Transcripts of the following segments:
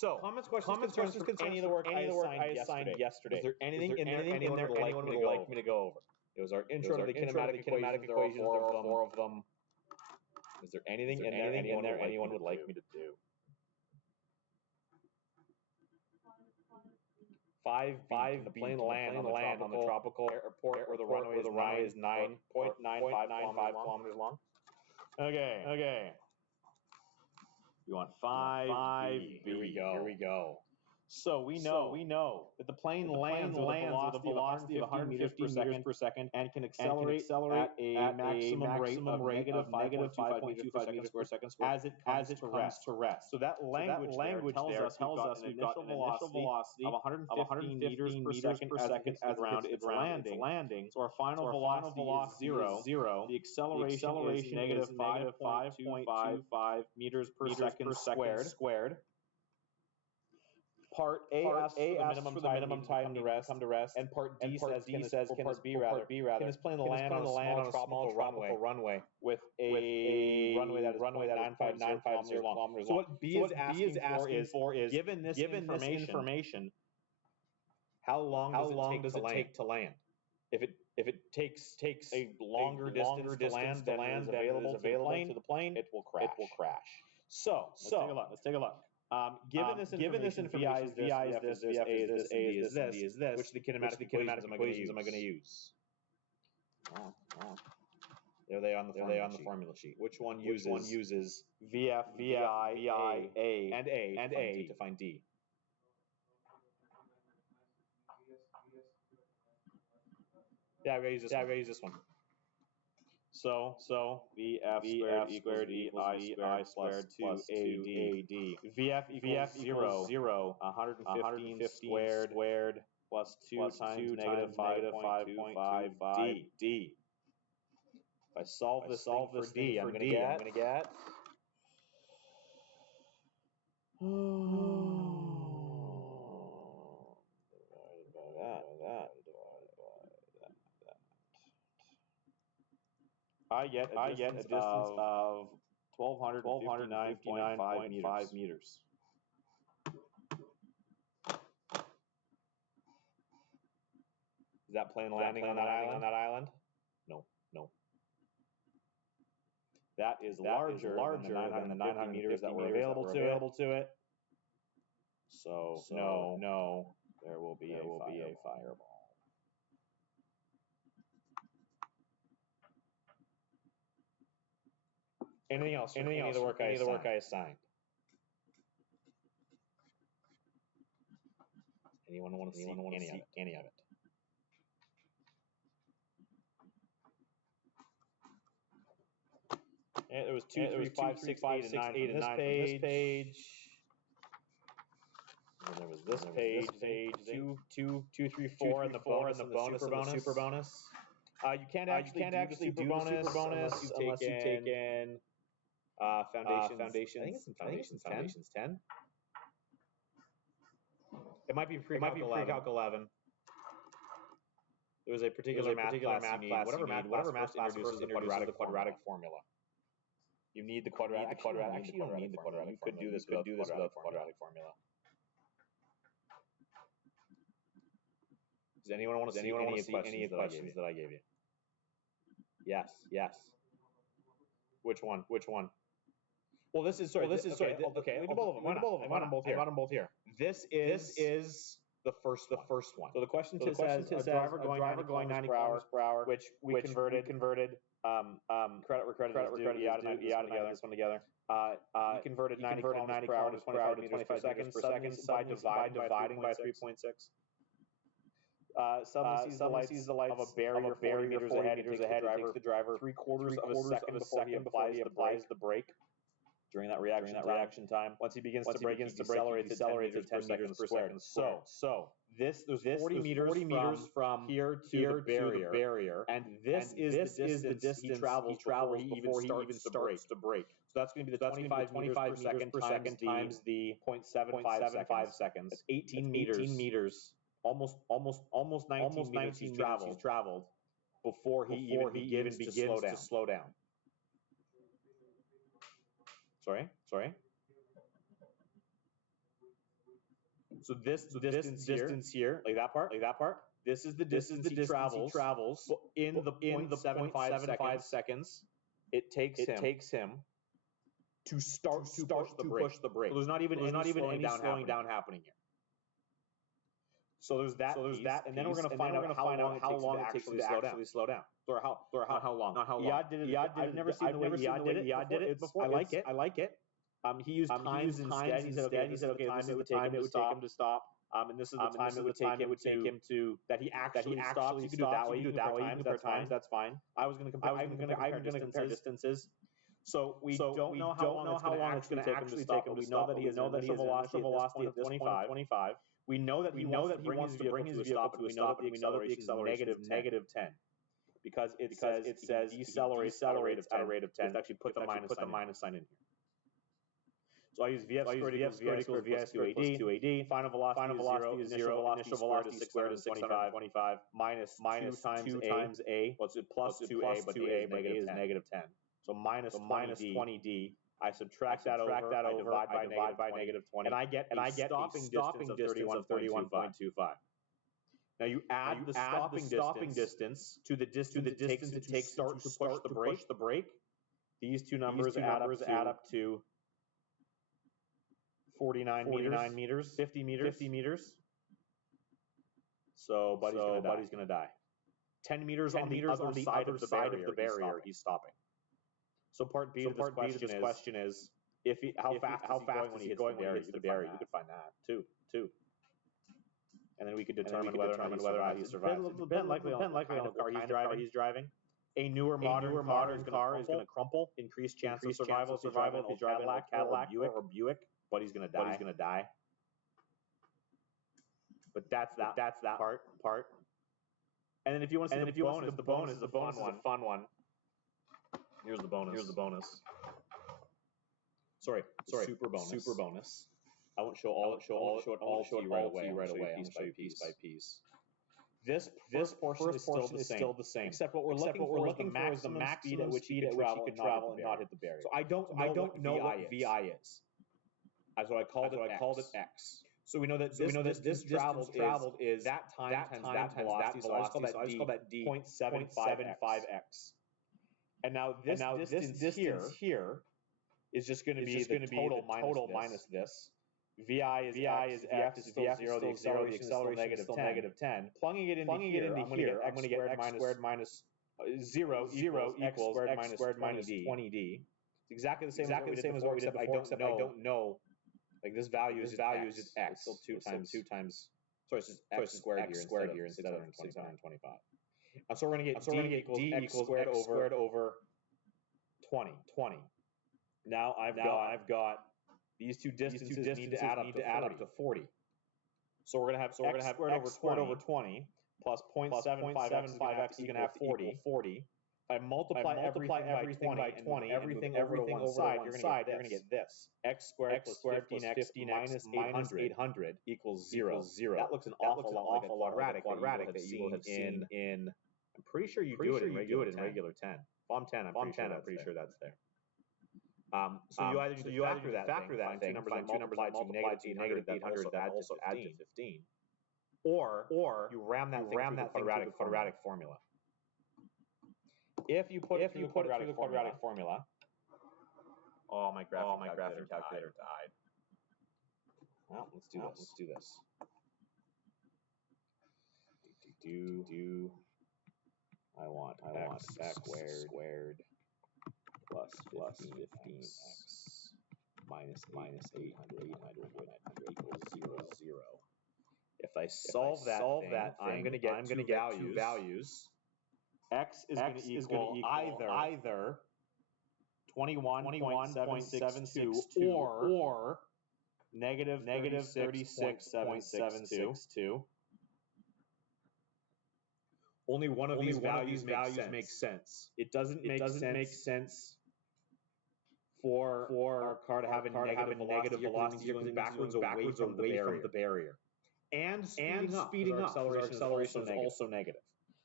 So, comments, questions, concerns for any of the work I assigned yesterday. Was there anything in there anyone would like me to go over? It was our intro to the kinematic equations. There are four of them. Is there anything in there anyone would like me to do? 5, the plane land on the tropical airport where the runway is 9.955 kilometers long. Okay. You want 5B. Here we go. So we know that the plane lands with a velocity of 150 meters per second and can accelerate at a maximum rate of negative 5.25 meters per second as it comes to rest. So that language tells us we've got an initial velocity of 115 meters per second as it's landing. So our final velocity is zero. The acceleration is negative 5.25 meters per second squared. Part A asks for the minimum time to rest, and Part D says can this plane land on a small tropical runway with a runway that is 950 kilometers long. So what B is asking for is given this information, how long does it take to land? If it takes a longer distance to land than is available to the plane, it will crash. So let's take a look. Given this information, VI is this, VF is this, A is this, D is this, which the kinematic equations am I going to use? There they are on the formula sheet. Which one uses VF, VI, A, and A to find D? Yeah, I'm going to use this one. So VF squared equals VI squared plus 2AD. VF equals 0. 115 squared plus 2 times negative 5.25 D. If I solve this for D, I'm going to get I get a distance of 1,259.5 meters. Is that plane landing on that island? No. That is larger than the 950 meters that were available to it. So no, there will be a fireball. Anything else? Any of the work I assigned? Anyone want to see any of it? Yeah, there was 2, 3, 5, 6, 8, and 9 from this page. And then there was this page. 2, 3, 4, and the bonus and the super bonus. You can't actually do the super bonus unless you've taken foundations. I think it's in foundations 10. It might be pre-calc 11. There was a particular math class you need. Whatever math class first introduces the quadratic formula. You need the quadratic. Actually, you don't need the quadratic. You could do this without the quadratic formula. Does anyone want to see any questions that I gave you? Yes. Which one? Well, this is okay. We do both of them. I want them both here. This is the first one. So the question says a driver going 90 kilometers per hour, which we converted. Credit where credit is due. This one together. We converted 90 kilometers per hour to 25 meters per second. Suddenly dividing by 3.6. Suddenly sees the lights of a barrier 40 meters ahead. It takes the driver 3/4 of a second before he applies the brake. During that reaction time, once he begins to brake, he decelerates at 10 meters per second. So there's 40 meters from here to the barrier, and this is the distance he travels before he even starts to brake. So that's going to be the 25 meters per second times the 0.75 seconds. That's 18 meters. Almost 19 meters he's traveled before he even begins to slow down. Sorry. So this distance here, like that part. This is the distance he travels in the 0.75 seconds. It takes him to start to push the brake. So there's not even any slowing down happening here. So there's that, and then we're going to find out how long it takes to actually slow down. Or how long. Not how long. Yad did it. I've never seen the way Yad did it before. I like it. He used times instead. He said, okay, this is the time it would take him to stop. And this is the time it would take him to that he actually stops. You can do it that way. You can do it that way. That's fine. I was going to compare distances. So we don't know how long it's going to actually take him to stop. We know that he has an initial velocity at this point of 25. We know that he wants to bring his vehicle to a stop. We know that the acceleration is negative 10. Because it says decelerate at a rate of 10. Let's actually put the minus sign in here. So I use VF squared equals VI squared plus 2AD. Final velocity is 0. Initial velocity squared is 625. Minus 2 times A. Well, it's plus 2A, but A is negative 10. So minus 20D. I subtract that over. I divide by negative 20. And I get stopping distance of 31.25. Now you add the stopping distance to the distance it takes to start to push the brake. These two numbers add up to 49 meters, 50 meters. So Buddy's gonna die. 10 meters on the other side of the barrier. He's stopping. So part B to this question is how fast is he going when he hits the barrier? You could find that too. And then we could determine whether or not he survives. Depends likely on the kind of car he's driving. A newer modern car is going to crumple. Increased chance of survival if he's driving a Cadillac or Buick. But he's going to die. But that's that part. And then if you want to see the bonus is a fun one. Here's the bonus. Sorry. Super bonus. I won't show all to you right away. I'm show you piece by piece. This portion is still the same. Except what we're looking for is the maximum speed at which he can travel and not hit the barrier. So I don't know what VI is. That's what I called it X. So we know that this traveled is that time times that velocity. So I just call that D 0.75x. And now this distance here is just going to be the total minus this. VI is F is still 0, the acceleration is still negative 10. Plugging it into here, I'm going to get x squared minus 0 equals x squared minus 20d. It's exactly the same as what we did before, except I don't know. Like this value is x. It's still 2 times. Sorry, it's just x squared here instead of 625. And so we're going to get D equals x squared over 20. Now I've got these two distances need to add up to 40. So we're going to have x squared over 20 plus 0.75x is going to have 40. If I multiply everything by 20, everything over to one side, you're going to get this. X squared plus 15x minus 800 equals 0. That looks an awful lot like a quadratic that you will have seen in, I'm pretty sure you do it in regular 10. Form 10, I'm pretty sure that's there. So you either need to factor that thing, find two numbers I multiply to negative 800 that also add to 15, or you ram that thing through the quadratic formula. If you put it through the quadratic formula, oh, my graphing calculator died. Well, let's do this. I want x squared plus 15x minus 800 equals 0. If I solve that, I'm going to get two values. X is going to equal either 21.762 or negative 36.762. Only one of these values makes sense. It doesn't make sense for our car to have a negative velocity. You're going backwards away from the barrier. And speeding up, because our acceleration is also negative.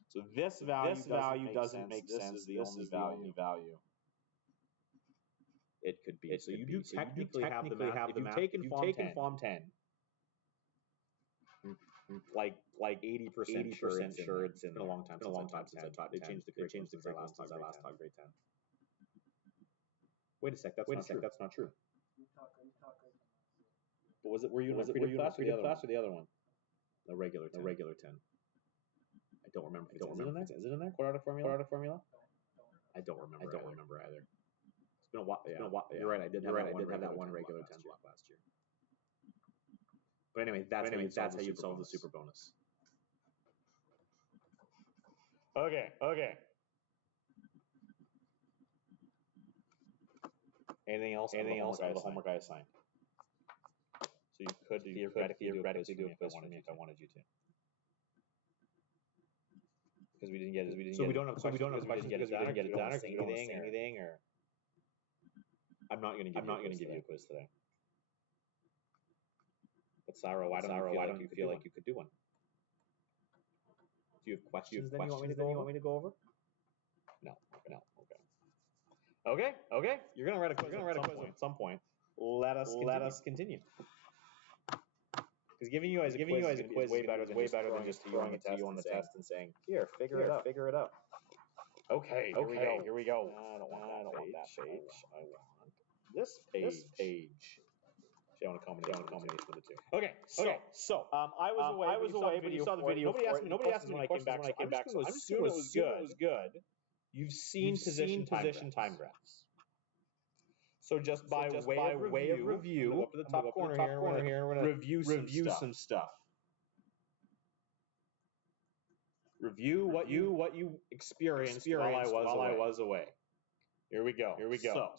So this value doesn't make sense. This is the only value. It could be. So you do technically have the math. If you've taken Form 10, like 80% sure it's in. It's been a long time since I taught. They changed the curriculum since I last taught grade 10. Wait a sec, that's not true. But was it? Were you in a pre-div class or the other one? The regular 10. I don't remember. Is it in there? Quadratic formula? I don't remember either. It's been a while. You're right. I did have that one regular 10 block last year. But anyway, that's how you solve the super bonus. Okay. Anything else for the homework I assigned? So you could theoretically do a quiz for me if I wanted you to. Because we didn't get it. So we don't have questions because we didn't get it done, or you don't say anything, or I'm not going to give you a quiz today. But Sarah, why don't you feel like you could do one? Do you have questions that you want me to go over? No. Okay. You're gonna write a quiz at some point. Let us continue. Because giving you guys a quiz is way better than just throwing it to you on the test and saying, "Here, figure it out." Okay, here we go. I don't want that page. I want this page. I want a combination of the two. Okay, so I was away, but you saw the video. Nobody asked me when I came back. I'm just going to assume it was good. You've seen position time graphs. So just by way of review, go up to the top corner here. We're going to review some stuff. Review what you experienced while I was away. Here we go.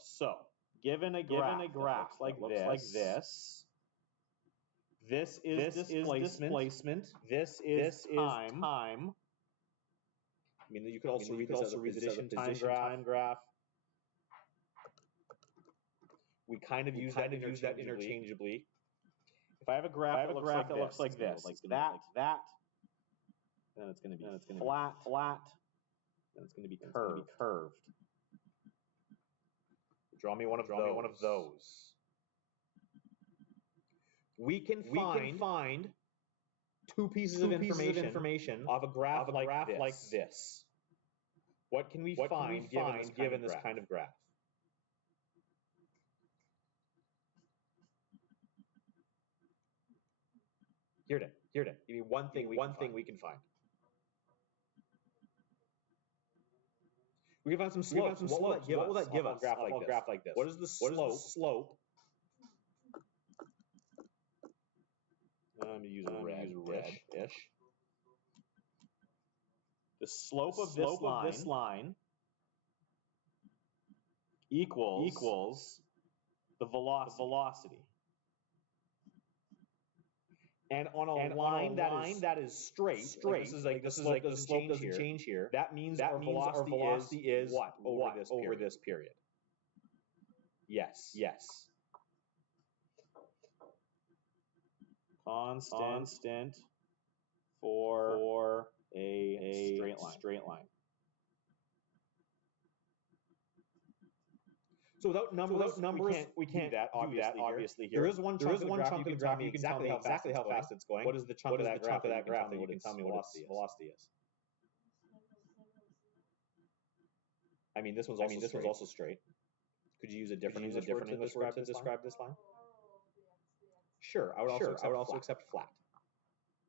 So given a graph like this. This is displacement. This is time. I mean, you could also read this as a position time graph. We kind of use that interchangeably. If I have a graph that looks like this, like that, then it's going to be flat, then it's going to be curved. Draw me one of those. We can find two pieces of information off a graph like this. What can we find given this kind of graph? Here it. Give me one thing we can find. We can find some slopes. What will that give us? Graph like this. What is the slope? I'm going to use red-ish. The slope of this line equals the velocity. And on a line that is straight, this is like the slope doesn't change here. That means our velocity is what over this period? Yes. Constant for a straight line. So without numbers, we can't do that. Obviously, here. There is one chunk of the graph. You can tell me exactly how fast it's going. What is the chunk of that graph that you can tell me what its velocity is? I mean, this one's also straight. Could you use a different English word to describe this line? Sure, I would also accept flat.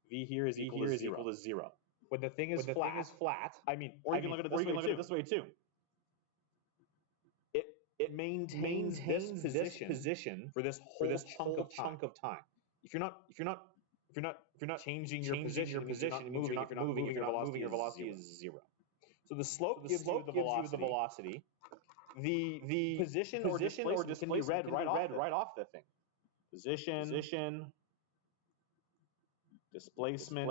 V here is equal to 0. When the thing is flat, I mean, or you can look at it this way too. It maintains this position for this whole chunk of time. If you're not changing your position, if you're not moving, your velocity is 0. So the slope gives you the velocity. The position or displacement can be read right off the thing. Position, displacement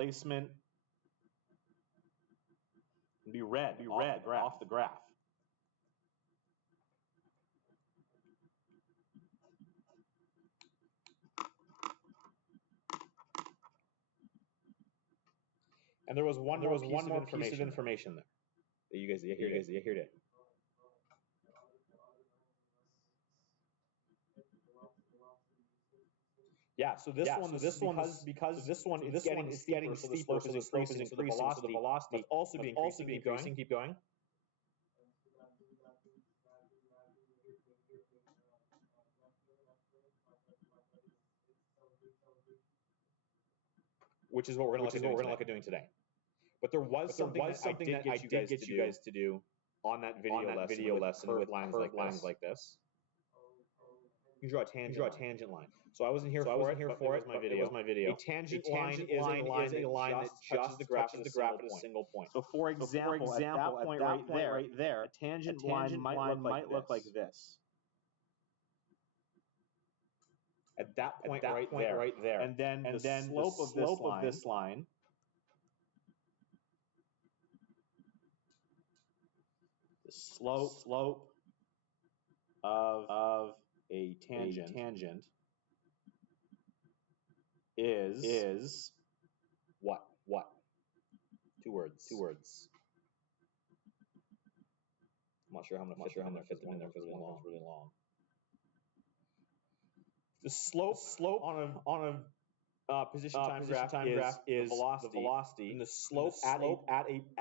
can be read off the graph. And there was one more piece of information there that you guys heard it. Yeah, so this one is getting steeper, so the slope is increasing, so the velocity must also be increasing. Keep going. Which is what we're going to look at doing today. But there was something that I did get you guys to do on that video lesson with lines like this. You draw a tangent line. So I wasn't here for it. It was my video. A tangent line is a line that just touches the graph at a single point. So for example, at that point right there, a tangent line might look like this. At that point right there. And then the slope of this line the slope of a tangent is what? 2 words. I'm not sure how I'm gonna fit them in there because it's really long. The slope on a position time graph is the velocity, and the slope at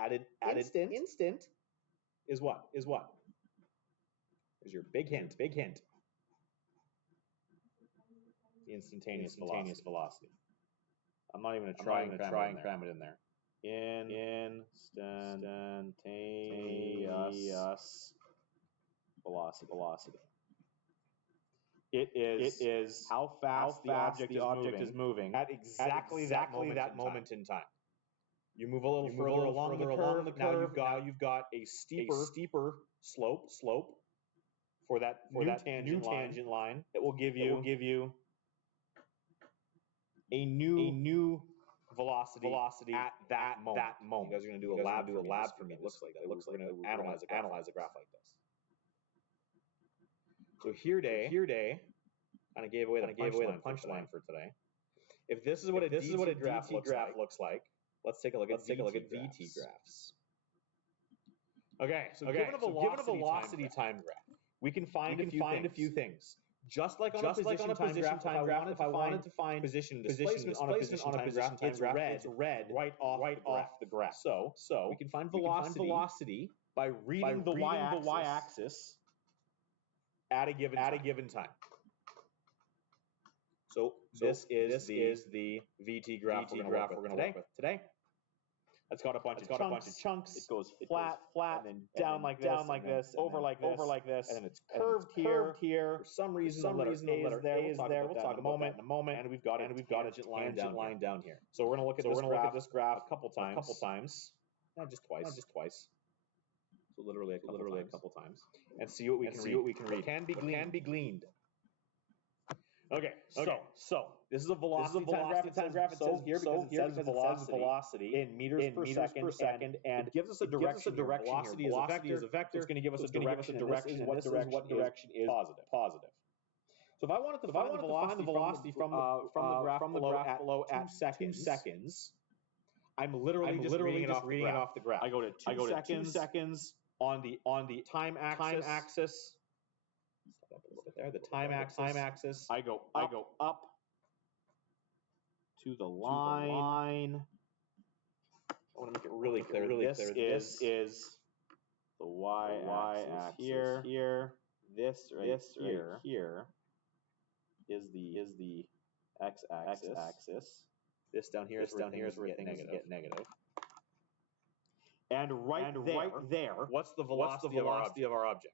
an instant is what? Is your big hint. The instantaneous velocity. I'm not even going to try and cram it in there. Instantaneous velocity. It is how fast the object is moving at exactly that moment in time. You move a little further along the curve. Now you've got a steeper slope for that new tangent line that will give you a new velocity at that moment. You guys are going to do a lab for me. It looks like that. We're going to analyze a graph like this. So here day kind of gave away the punchline for today. If this is what a DT graph looks like, let's take a look at VT graphs. Okay, so given a velocity time graph, we can find a few things. Just like on a position time graph, if I wanted to find position displacement on a position time graph, it's red right off the graph. So we can find velocity by reading the y-axis at a given time. So this is the VT graph we're going to work with today. It's got a bunch of chunks. It goes flat, and then down like this, over like this, and then it's curved here. For some reason, the letter A is there. We'll talk about that in a moment. And we've got a tangent line down here. So we're going to look at this graph a couple times. Not just twice. So literally a couple times. And see what we can read. What can be gleaned. Okay, so this is a velocity time graph. It says here because it says velocity in meters per second, and it gives us a direction. Velocity is a vector. It's going to give us a direction. What direction is positive. So if I wanted to find the velocity from the graph below at 2 seconds, I'm literally just reading it off the graph. I go to 2 seconds on the time axis. Stop up a little bit there. The time axis. I go up to the line. I want to make it really clear. This is the y-axis here. This right here is the x-axis. This down here is where things get negative. And right there, what's the velocity of our object?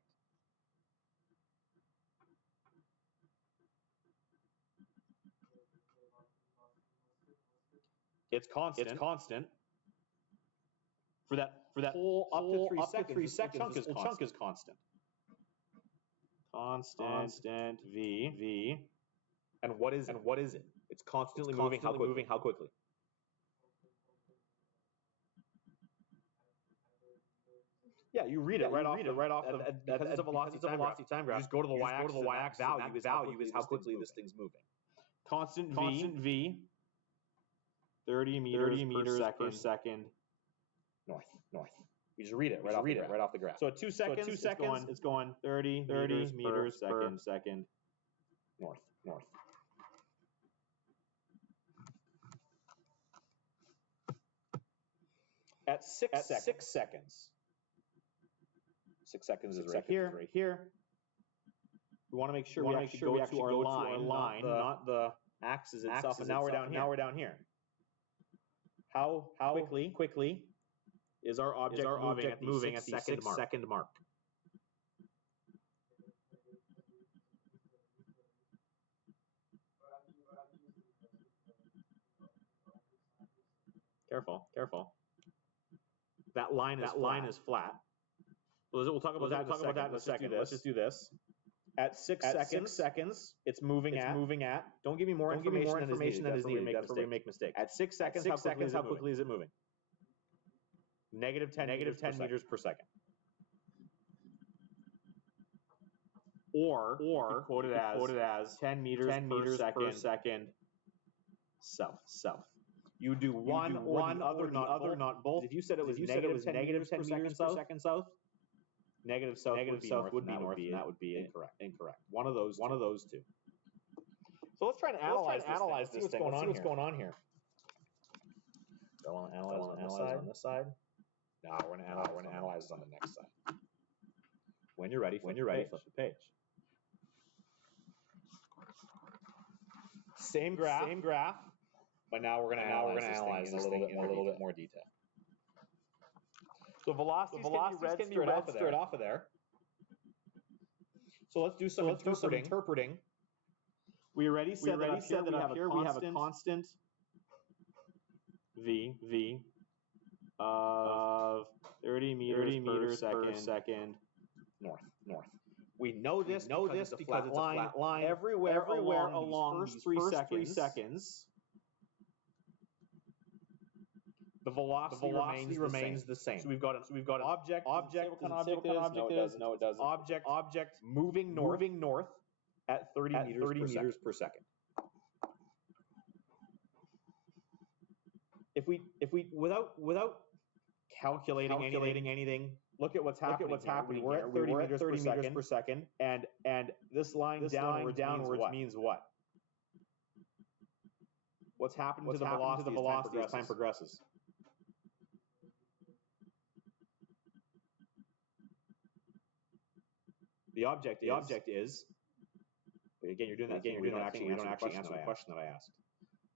It's constant. For that whole up to 3 seconds, the chunk is constant. Constant v. And what is it? It's constantly moving. How quickly? Yeah, you read it right off because it's a velocity time graph. You just go to the y-axis. Value is how quickly this thing's moving. Constant v. 30 meters per second. North. You just read it right off the graph. So at 2 seconds, it's going 30 meters per second. North. At 6 seconds. 6 seconds is right here. We want to make sure we actually go to our line, not the axis itself. And now we're down here. How quickly is our object moving at the 6 second mark? Careful. That line is flat. We'll talk about that in a second. Let's just do this. At 6 seconds, it's moving at. Don't give me more information than is needed. That's where we make mistakes. At 6 seconds, how quickly is it moving? Negative 10 meters per second. Or quoted as 10 meters per second south. You do one or the other, not both. If you said it was negative 10 meters per second south, negative south would be north, and that would be incorrect. One of those two. So let's try to analyze this thing. Let's see what's going on here. Do I want to analyze on this side? No, we're going to analyze it on the next side. When you're ready, flip the page. Same graph. But now we're going to analyze this thing in a little bit more detail. So velocities can be read straight off of there. So let's do some interpreting. We already said that up here we have a constant v of 30 meters per second north. We know this because it's a flat line. Everywhere along these first 3 seconds, the velocity remains the same. So we've got an object. What kind of object it is? No, it doesn't. Object moving north at 30 meters per second. If we without calculating anything, look at what's happening. We're at 30 meters per second, and this line downwards means what? What's happening to the velocity as time progresses? The object is. Again, you're doing that. You don't actually answer the question that I asked.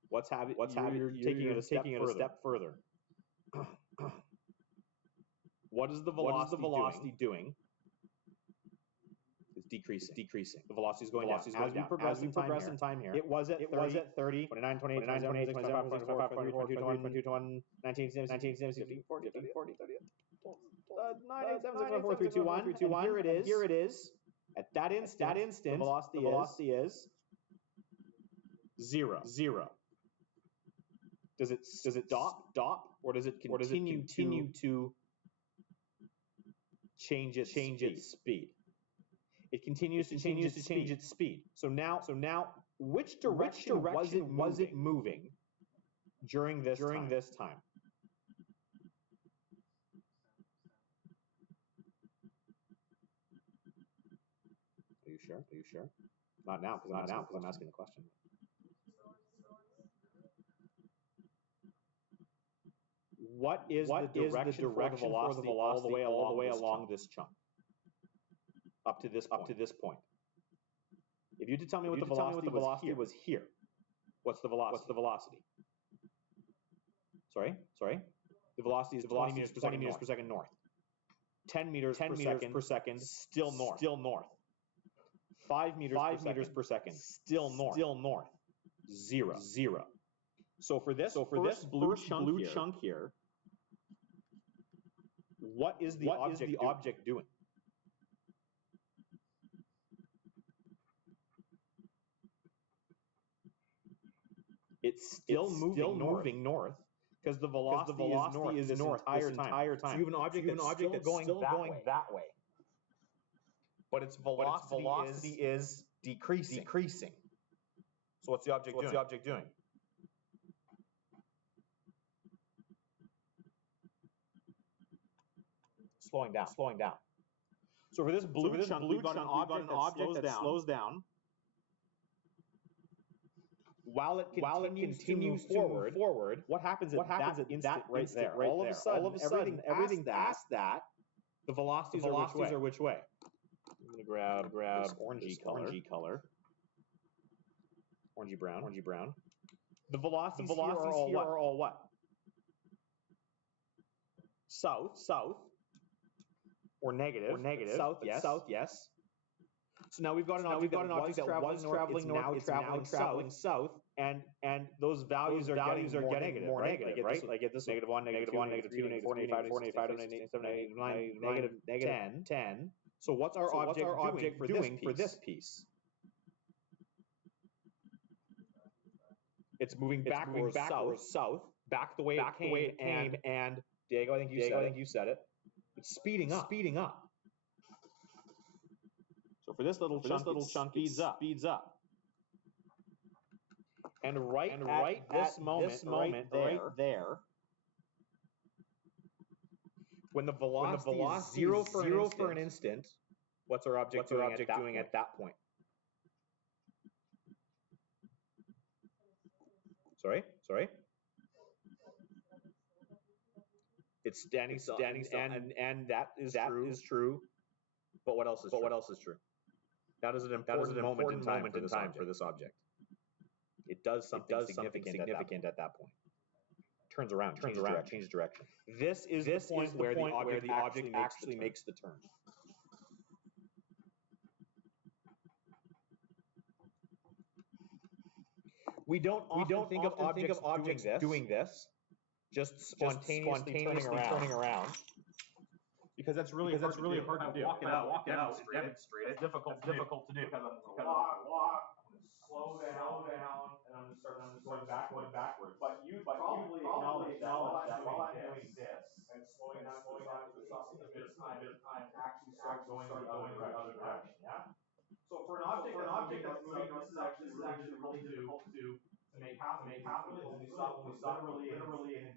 What's happening? You're taking it a step further. What is the velocity doing? It's decreasing. The velocity is going down. As we progress in time here. It was at 30, 29, 28, 27, 25, 22, 21, 19, 17, 40, 9, 7, 6, 5, 4, 3, 2, 1. And here it is. At that instant, the velocity is 0. Does it stop, or does it continue to change its speed? It continues to change its speed. So now, which direction was it moving during this time? Are you sure? Not now, because I'm asking the question. What is the direction for the velocity all the way along this chunk? Up to this point. If you could tell me what the velocity was here, what's the velocity? Sorry? The velocity is 20 meters per second north. 10 meters per second, still north. 5 meters per second, still north. 0. So for this blue chunk here, what is the object doing? It's still moving north because the velocity is north this entire time. So you have an object that's still going that way. But its velocity is decreasing. So what's the object doing? Slowing down. So for this blue chunk, we've got an object that slows down. while it continues to move forward, what happens at that instant right there? All of a sudden, everything past that, the velocities are which way? I'm going to grab this orangey color. Orangey brown. The velocities here are all what? South. Or negative. South, yes. So now we've got an object that was traveling north, it's now traveling south, and those values are getting more negative, right? I get this -1, -2, -3, -4, -5, -6, -7, -8, -9, -10. So what's our object for this piece? It's moving backwards south, back the way it came, and Diego, I think you said it. It's speeding up. So for this little chunk, it speeds up. And right at this moment right there, when the velocity is zero for an instant, what's our object doing at that point? Sorry? It's standing still, and that is true. But what else is true? That is an important moment in time for this object. It does something significant at that point. Turns around, changes direction. This is the point where the object actually makes the turn. We don't think of objects doing this, just spontaneously turning around. Because that's really hard to do. Walk it out, demonstrate. It's difficult to do. Because I'm going to walk, I'm going to slow down, and I'm going to start going backwards. But you probably acknowledge that while I'm doing this, and slowing down to something a bit of time, actually start going the other direction. Yeah. So for an object that's moving, this is actually really difficult to make happen. When we stop literally in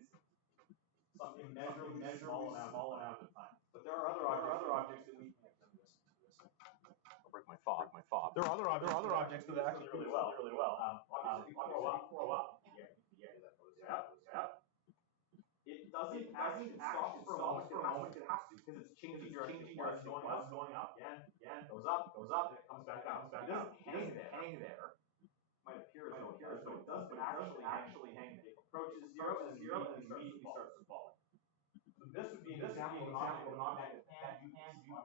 something measurably small amount of time. But there are other objects that we can do this. I'll break my fob. There are other objects that actually do really well. Obviously, grow up. Yeah. It doesn't actually stop for a moment. It has to because it's changing direction. It's going up. Again, goes up, and it comes back down. It doesn't hang there. Might appear as though it does, but actually hang there. It approaches zero and immediately starts to fall. So this would be an example of an object that you can thrown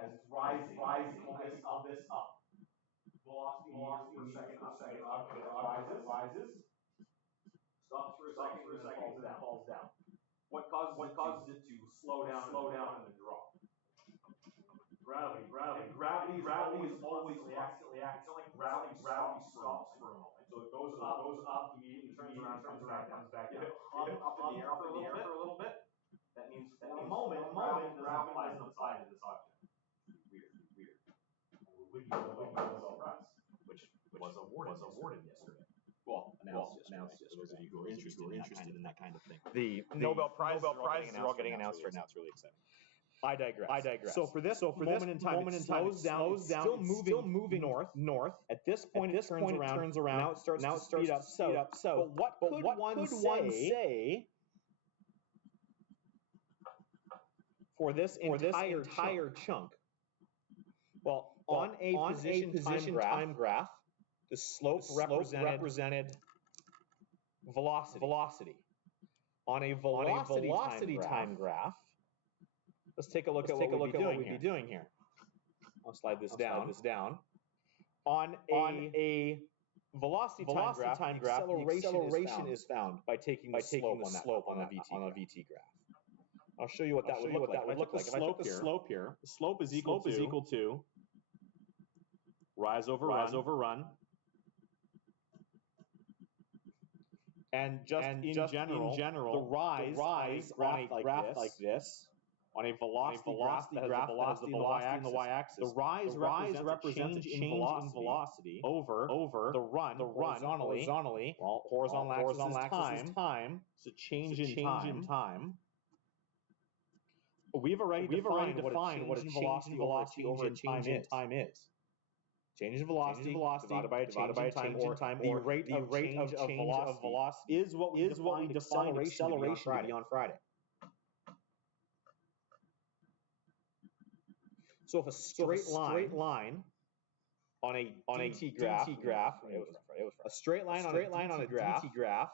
as it's rising. All this up. Velocity per second. Object rises. Stops for a second, and falls down. What causes it to slow down and drop? Gravity is always constantly acting. It's only gravity stops for a moment. So it goes up, immediately turns around, comes back down. If it hung up in the air for a little bit, that means for a moment gravity doesn't apply to this object. Weird. Which was awarded yesterday. Well, announced for those of you who are interested in that kind of thing. The Nobel Prizes are all getting announced right now. It's really exciting. I digress. So for this moment in time, it slows down, still moving north. At this point, it turns around. Now it starts to speed up south. But what could one say for this entire chunk? Well, on a position time graph, the slope represented velocity. On a velocity time graph, let's take a look at what we'd be doing here. I'll slide this down. On a velocity time graph, the acceleration is found by taking the slope on the VT graph. I'll show you what that would look like. If I took the slope here, the slope is equal to rise over run. And in general, the rise on a graph like this, on a velocity graph that has the velocity in the y-axis, the rise represents a change in velocity over the run horizontally. Well, horizontal axis is time. It's a change in time. We've already defined what a change in velocity over a change in time is. Change in velocity divided by a change in time, or the rate of velocity is what we defined acceleration to be on Friday. So if a straight line on a DT graph, a straight line on a DT graph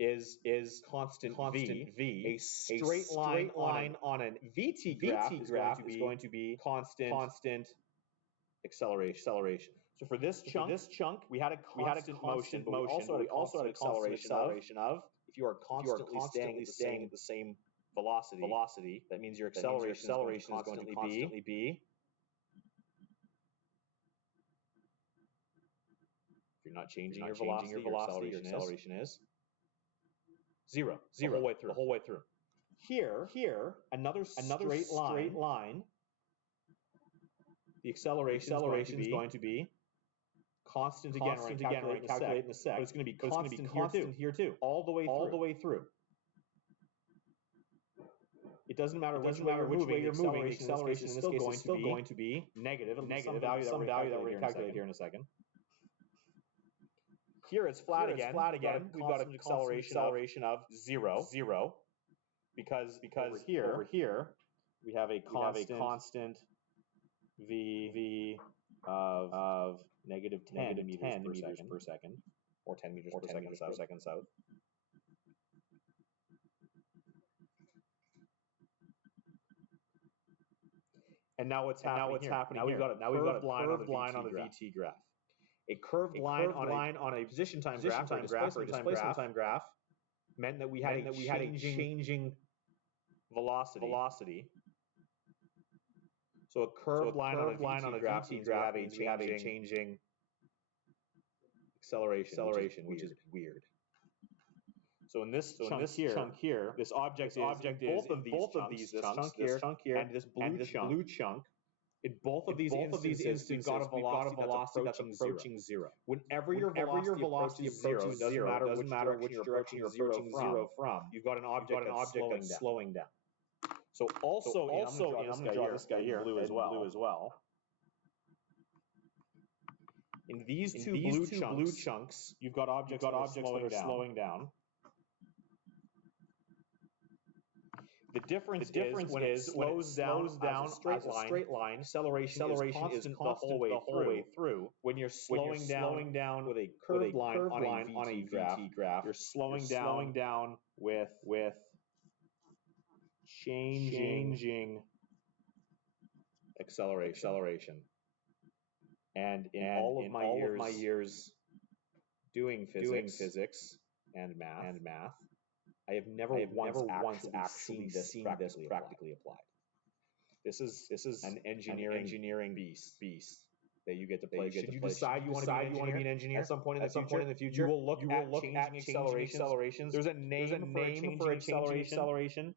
is constant v. A straight line on a VT graph is going to be constant acceleration. So for this chunk, we had a constant motion, but we also had a acceleration of. If you are constantly staying at the same velocity, that means your acceleration is going to constantly be. If you're not changing your velocity, your acceleration is zero the whole way through. Here, another straight line. The acceleration is going to be constant again. We're going to calculate in a sec. But it's going to be constant here too. All the way through. It doesn't matter which way you're moving. The acceleration is still going to be negative. Some value that we're going to calculate here in a second. Here it's flat again. We've got an acceleration of zero. Because over here we have a constant v of negative 10 meters per second, or 10 meters per second south. And now what's happening? Now we've got a curved line on a VT graph. A curved line on a position time graph or displacement time graph meant that we had a changing velocity. So a curved line on a graph means we have a changing acceleration, which is weird. So in this chunk here, this object is both of these this chunk here, and this blue chunk. In both of these instances, we've got a velocity that's approaching zero. Whenever your velocity approaches zero, doesn't matter which direction you're approaching zero from, you've got an object that's slowing down. So also, I'm going to draw this guy here in blue as well. In these two blue chunks, you've got objects that are slowing down. The difference is when it slows down as a straight line, acceleration is constant the whole way through. When you're slowing down with a curved line on a VT graph, you're slowing down with changing acceleration. And in all of my years doing physics and math, I have never once actually seen this practically applied. This is an engineering beast that you get to play. Should you decide you want to be an engineer at some point in the future, you will look at changing accelerations. There's a name for a changing acceleration.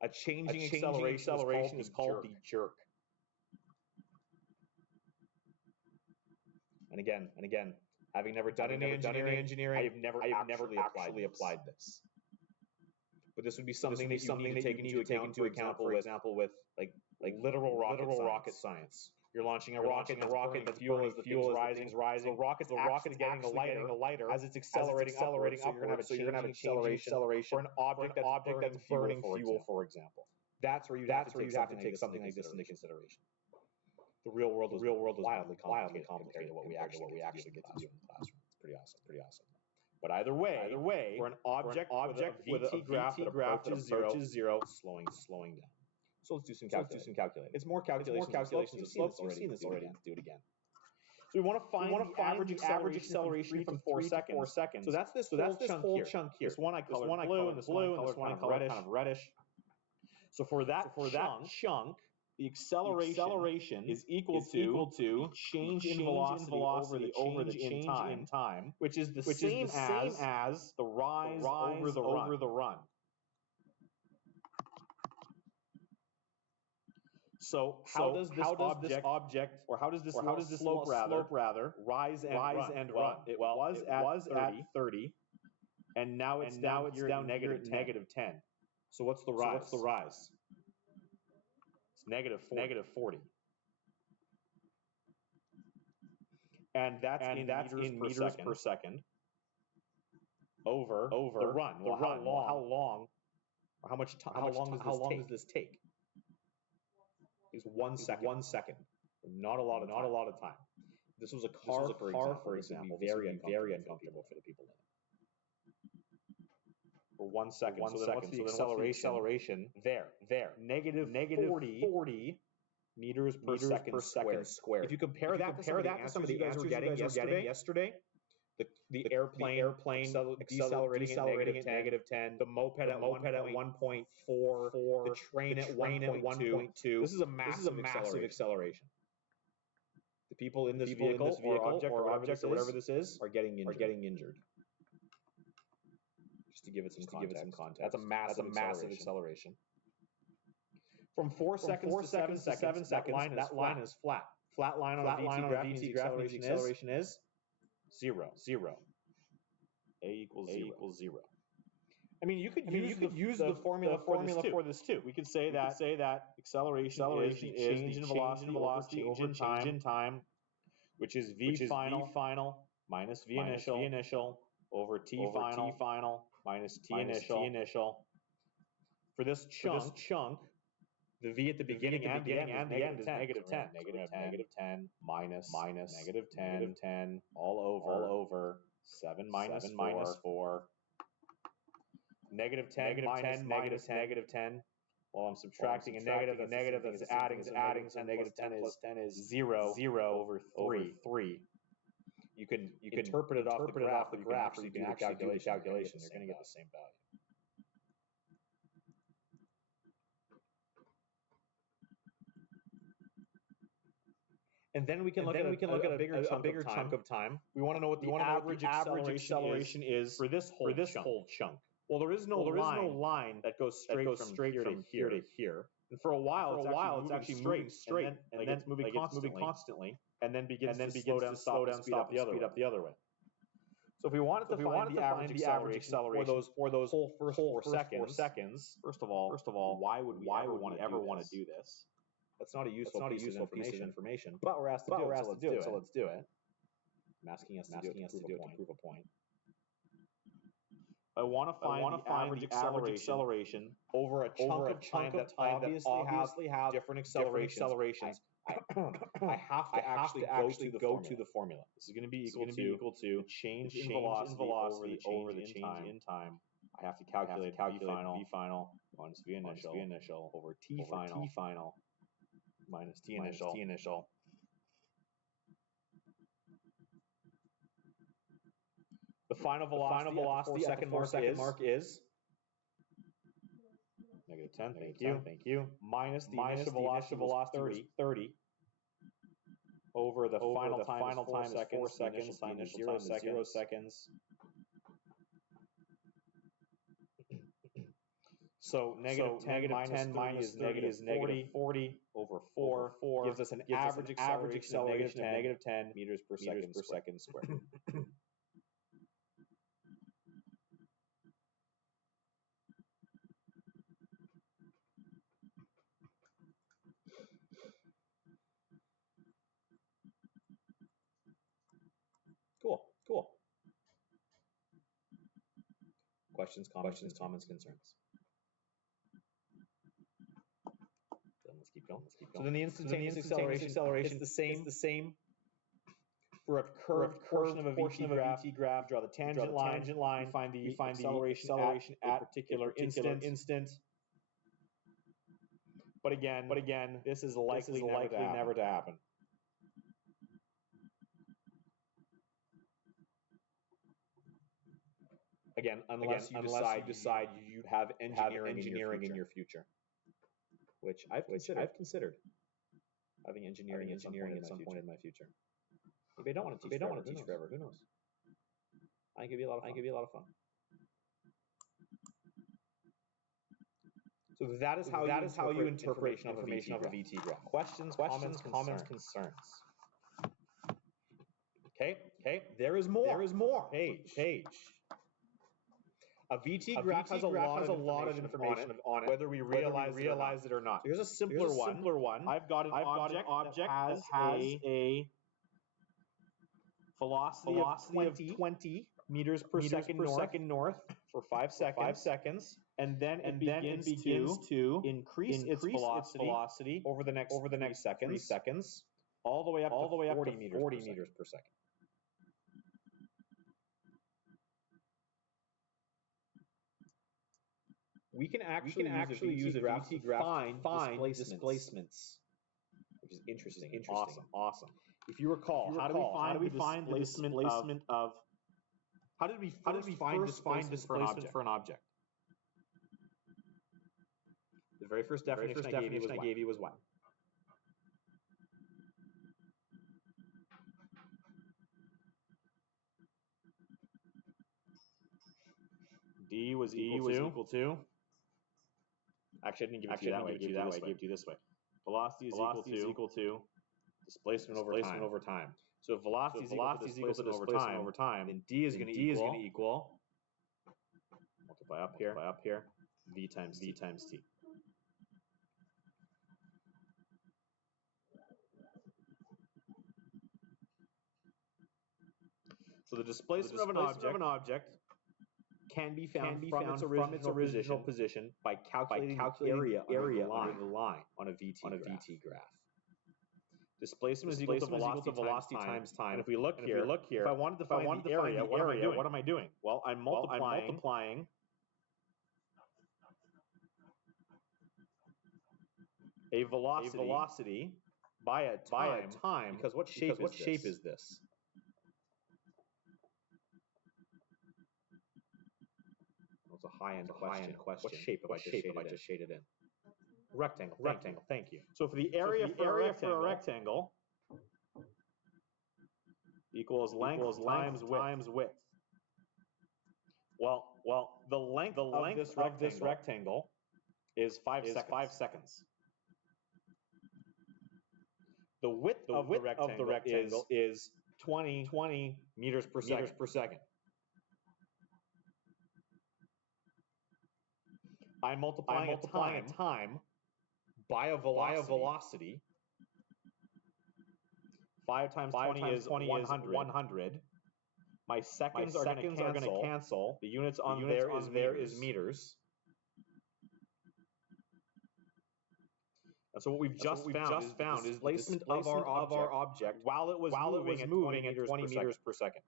A changing acceleration is called the jerk. And again, having never done any engineering, I have never actually applied this. But this would be something that you need to take into account, for example, with like literal rocket science. You're launching a rocket, the fuel is rising. The rocket is getting lighter as it's accelerating upwards. So you're going to have an acceleration for an object that's burning fuel, for example. That's where you have to take something like this into consideration. The real world is wildly complicated to what we actually get to do in the classroom. It's pretty awesome. But either way, for an object with a VT graph that approaches zero, slowing down. So let's do some calculating. It's more calculations of slopes. You've seen this already. Let's do it again. So we want to find the average acceleration from 4 seconds. So that's this whole chunk here. This one I colored blue, and this one I colored kind of reddish. So for that chunk, the acceleration is equal to change in velocity over the change in time, which is the same as the rise over the run. So how does this slope rise and run? It was at 30, and now it's down negative 10. So what's the rise? It's negative 40. And that's in meters per second. Over the run. Well, how long? Or how much time? How long does this take? It's 1 second. 1 second. Not a lot of time. This was a car, for example. Very uncomfortable for the people in it. For 1 second. What's the acceleration? There. Negative 40 meters per second squared. If you compare that to some of the answers you guys were getting yesterday, the airplane decelerating at negative 10, the moped at 1.4, the train at 1.2. This is a massive acceleration. The people in this vehicle or object or whatever this is are getting injured. Just to give it some context. That's a massive acceleration. From 4 seconds to 7 seconds, that line is flat. Flat line on a VT graph means the acceleration is 0. A equals 0. I mean, you could use the formula for this too. We could say that acceleration is the change in velocity over change in time, which is V final minus V initial over T final minus T initial. For this chunk, the V at the beginning and the end is negative 10. Negative 10 minus negative 10 all over 7 minus 4. Negative 10 minus negative 10. Well, I'm subtracting a negative, that's adding, so negative 10 is 0 over 3. You can interpret it off the graph, or you can actually do the calculation. You're going to get the same value. And then we can look at a bigger chunk of time. We want to know what the average acceleration is for this whole chunk. Well, there is no line that goes straight from here to here. And for a while, it's actually moving straight, and then it's moving constantly, and then begins to slow down, stop the other way. So if we wanted to find the average acceleration for those whole first 4 seconds, first of all, why would we ever want to do this? That's not a useful piece of information. But we're asked to do it, so let's do it. I'm asking us to prove a point. I want to find the average acceleration over a chunk of time that obviously have different accelerations. I have to actually go to the formula. This is going to be equal to change in velocity over the change in time. I have to calculate V final minus V initial over T final minus T initial. The final velocity at the 4 second mark is negative 10. Thank you. Minus the initial velocity 30 over the final time is 4 seconds. The initial time is 0 seconds. So negative 10 minus 30 is negative 40 over 4 gives us an average acceleration of negative 10 meters per second squared. Cool. Questions, comments, concerns. Then let's keep going. So then the instantaneous acceleration is the same. For a curved portion of a VT graph, draw the tangent line, find the acceleration at a particular instant. But again, this is likely never to happen. Again, unless you decide you have engineering in your future, which I've considered having engineering at some point in my future. Maybe I don't want to teach forever. Who knows? I think it'd be a lot of fun. So that is how you interpret information of a VT graph. Questions, comments, concerns. Okay. There is more. Page. A VT graph has a lot of information on it, whether we realize it or not. So here's a simpler one. I've got an object that has a velocity of 20 meters per second north for 5 seconds. And then it begins to increase its velocity over the next 3 seconds, all the way up to 40 meters per second. We can actually use a VT graph to find displacements, which is interesting. Awesome. If you recall, how do we find the displacement of? How did we find displacement for an object? The very first definition I gave you was what? D was equal to. Actually, I didn't give it to you that way. I gave it to you this way. Velocity is equal to displacement over time. So if velocity is equal to displacement over time, then D is going to equal multiply up here V times T. So the displacement of an object can be found from its original position by calculating the area under the line on a VT graph. Displacement is equal to velocity times time. And if we look here, if I wanted to find the area, what am I doing? Well, I'm multiplying a velocity by a time, because what shape is this? It's a high-end question. What shape have I just shaded in? Rectangle. Thank you. So for the area for a rectangle equals length times width. Well, the length of this rectangle is 5 seconds. The width of the rectangle is 20 meters per second. I'm multiplying a time by a velocity. 5 times 20 is 100. My seconds are going to cancel. The units on there is meters. And so what we've just found is the displacement of our object while it was moving at 20 meters per second.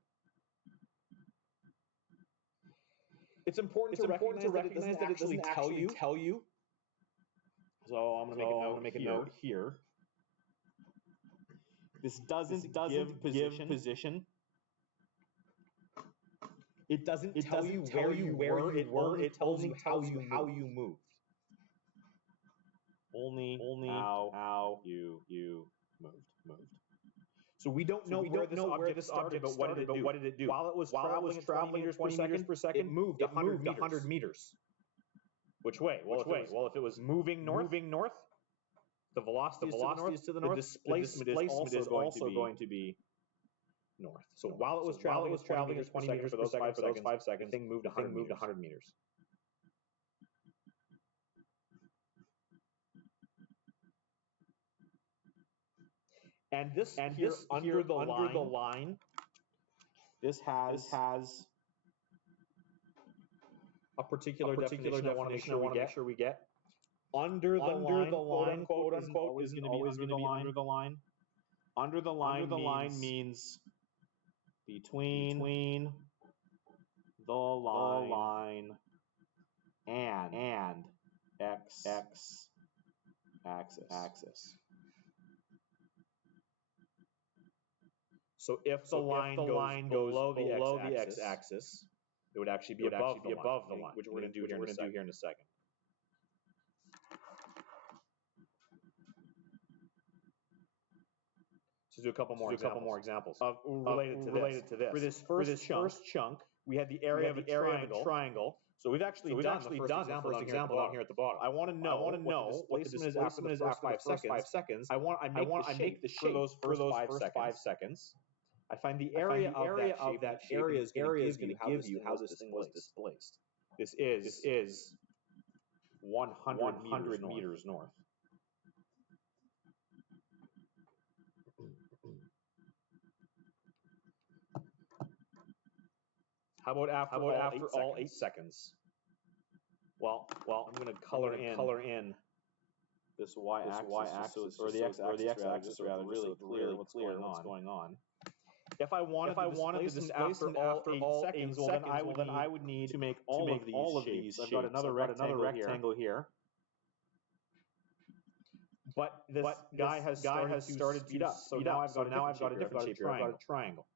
It's important to recognize that it doesn't actually tell you. So I'm going to make a note here. This doesn't give position. It doesn't tell you where you were. It tells you how you moved. Only how you moved. So we don't know where this object started, but what did it do? While it was traveling at 20 meters per second, it moved 100 meters. Which way? Well, if it was moving north, the velocity is to the north. The displacement is also going to be north. So while it was traveling at 20 meters for those 5 seconds, the thing moved 100 meters. And this under the line, this has a particular definition I want to make sure we get. Under the line, quote unquote, is always going to be under the line. Under the line means between the line and x axis. So if the line goes below the x-axis, it would actually be above the line, which we're going to do here in a second. So do a couple more examples related to this. For this first chunk, we had the area of a triangle. So we've actually done the first example down here at the bottom. I want to know what the displacement is after 5 seconds. I make the shape for those first 5 seconds. I find the area of that area is going to give you how this thing was displaced. This is 100 meters north. How about after all 8 seconds? Well, I'm going to color in this y-axis, or the x-axis, rather, really clear what's going on. If I wanted the displacement after all 8 seconds, well, then I would need to make all of these shapes. I've got another rectangle here. But this guy has started to speed up. So now I've got a different shape here. I've got a triangle.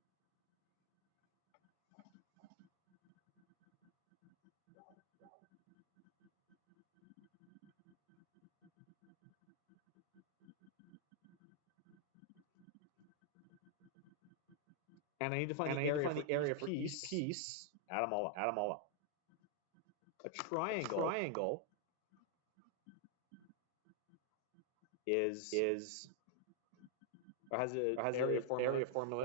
And I need to find the area for each piece. Add them all up. A triangle has an area formula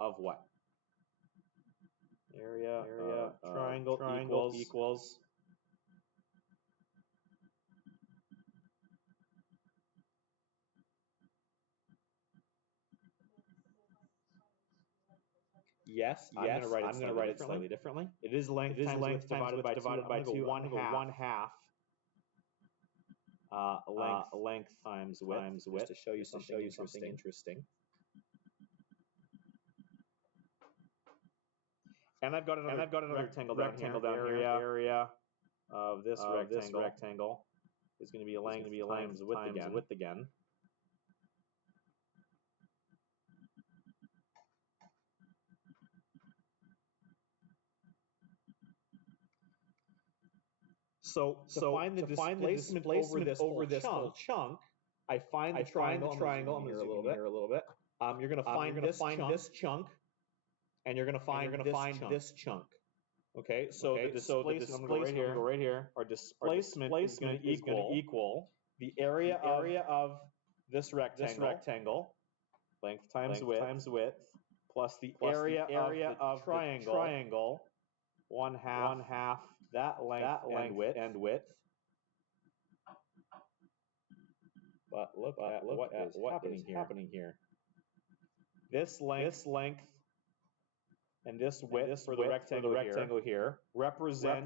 of what? Area triangle equals Yes, I'm going to write it slightly differently. It is length times width divided by 2. One half length times width, just to show you something interesting. And I've got another rectangle down here. Area of this rectangle is going to be length times width again. So to find the displacement over this whole chunk, I find the triangle. I'm going to zoom in here a little bit. You're going to find this chunk, and you're going to find this chunk. Okay, so the displacement, right here, our displacement is going to equal the area of this rectangle, length times width, plus the area of the triangle, one half that length and width. But look at what is happening here. This length and this width for the rectangle here represent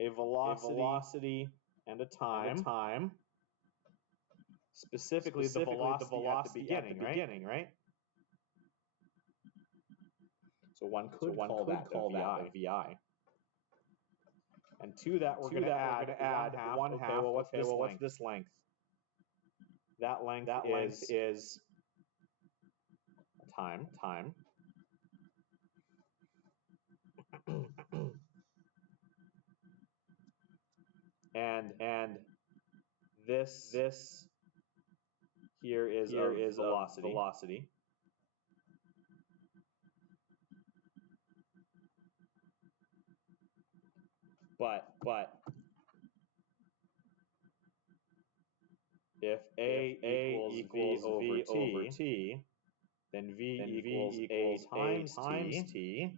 a velocity and a time. Specifically the velocity at the beginning, right? So one could call that a VI. And to that, we're going to add one half. Well, what's this length? That length is time. and this here is velocity. But if A equals V over T, then V equals A times T.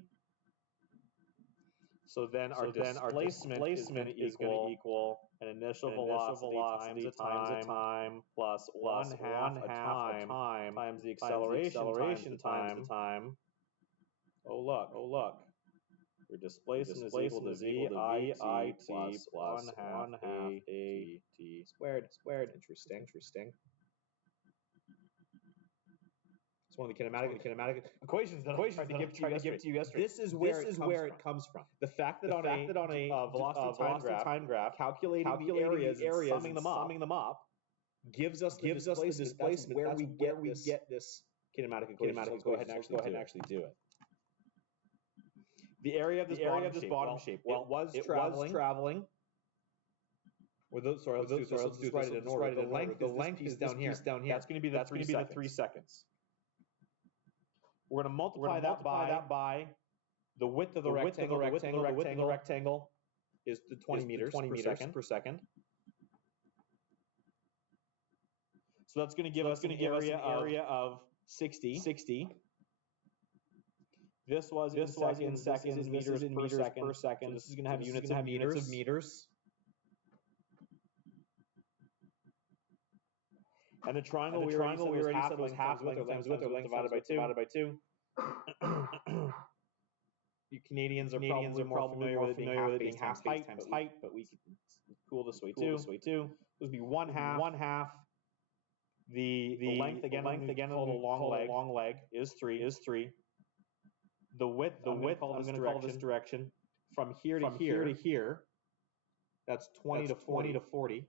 So then our displacement is going to equal an initial velocity times a time plus one half a time times the acceleration times the time. Oh look. Your displacement is equal to VIT plus one half AT squared. Interesting. It's one of the kinematic equations that I tried to give to you yesterday. This is where it comes from. The fact that on a velocity time graph, calculating the areas and summing them up, gives us the displacement where we get this kinematic equation. So let's go ahead and actually do it. The area of this bottom shape. Well, it was traveling. Let's write it in order. The length is down here. That's going to be the 3 seconds. We're going to multiply that by the width of the rectangle. The width of the rectangle is the 20 meters per second. So that's going to give us an area of 60. This was in seconds, meters per second. So this is going to have units of meters. And the triangle we already said was half length times width divided by 2. You Canadians are more familiar with it being half base times height, but we can cool this way too. This would be one half. The length again of the long leg is 3. The width I'm going to call this direction from here to here. That's 20 to 40.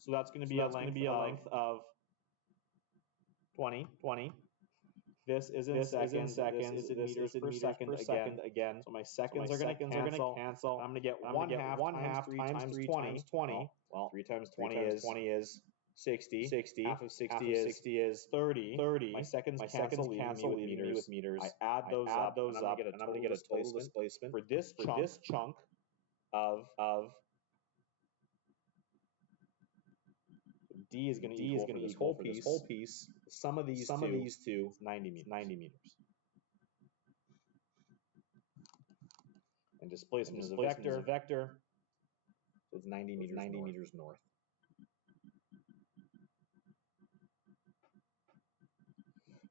So that's going to be a length of 20. This is in seconds. This is in meters per second again. So my seconds are going to cancel. I'm going to get 1 half times 3 times 20. Well, 3 times 20 is 60. Half of 60 is 30. My seconds cancel leaving me with meters. I add those up, and I'm going to get a total displacement for this chunk of D is going to equal this whole piece. The sum of these two is 90 meters. And displacement is a vector. So it's 90 meters north.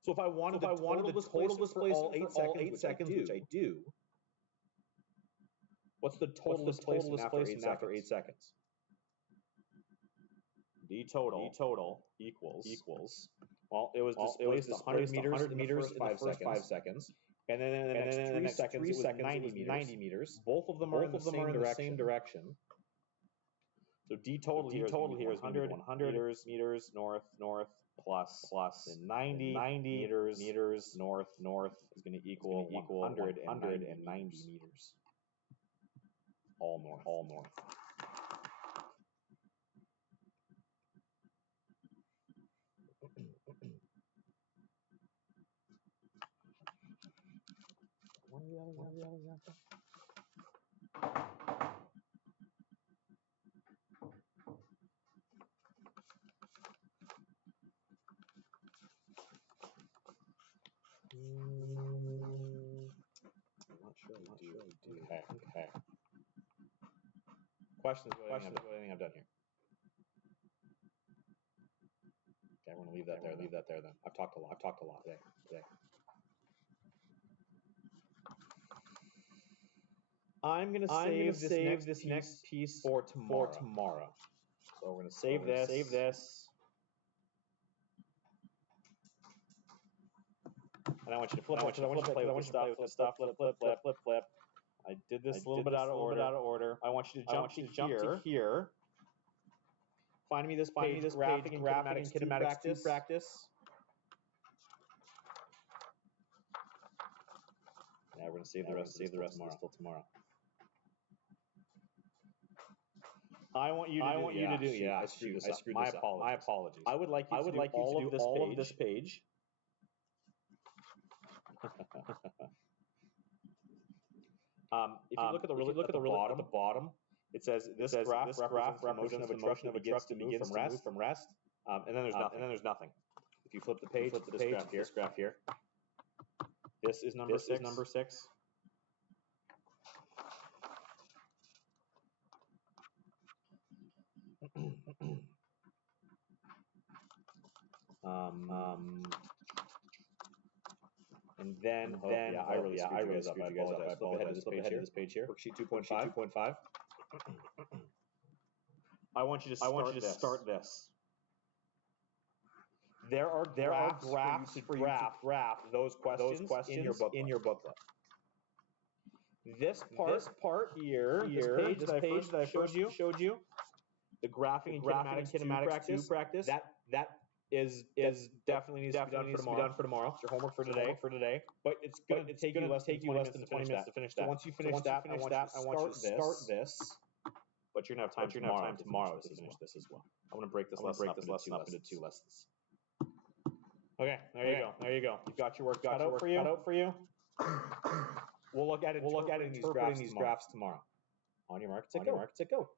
So if I wanted the total displacement for all 8 seconds, which I do, what's the total displacement after 8 seconds? D total equals, well, it was displaced 100 meters in the first 5 seconds. And then in the next 3 seconds, it was 90 meters. Both of them are in the same direction. So D total here is 100 meters north plus 90 meters north is going to equal 190 meters. All north. I'm not sure I do. Okay. Questions about anything I've done here? Okay, I'm going to leave that there then. I've talked a lot today. I'm going to save this next piece for tomorrow. So we're going to save this. And I want you to flip. I want you to play with this stuff. Flip. I did this a little bit out of order. I want you to jump to here. Find me this page, graphing and kinematics 2 practice. Now we're going to save the rest of this till tomorrow. I want you to do. Yeah, I screwed this up. My apologies. I would like you to do all of this page. If you look at the bottom, it says this graph represents the motion of a truck that begins to move from rest. And then there's nothing. If you flip the page, this graph here. This is number 6. And then I really screwed you guys up. I apologize. Flip ahead to this page here. Worksheet 2.5. I want you to start this. There are graphs for you to graph those questions in your booklet. This part here, this page that I first showed you, the graphing and kinematics 2 practice, that is definitely needs to be done for tomorrow. It's your homework for today. But it's going to take you less than 20 minutes to finish that. So once you finish that, I want you to start this. But you're going to have time tomorrow to finish this as well. I'm going to break this lesson up into 2 lessons. Okay, there you go. You've got your work cut out for you. We'll look at interpreting these graphs tomorrow. On your mark, go.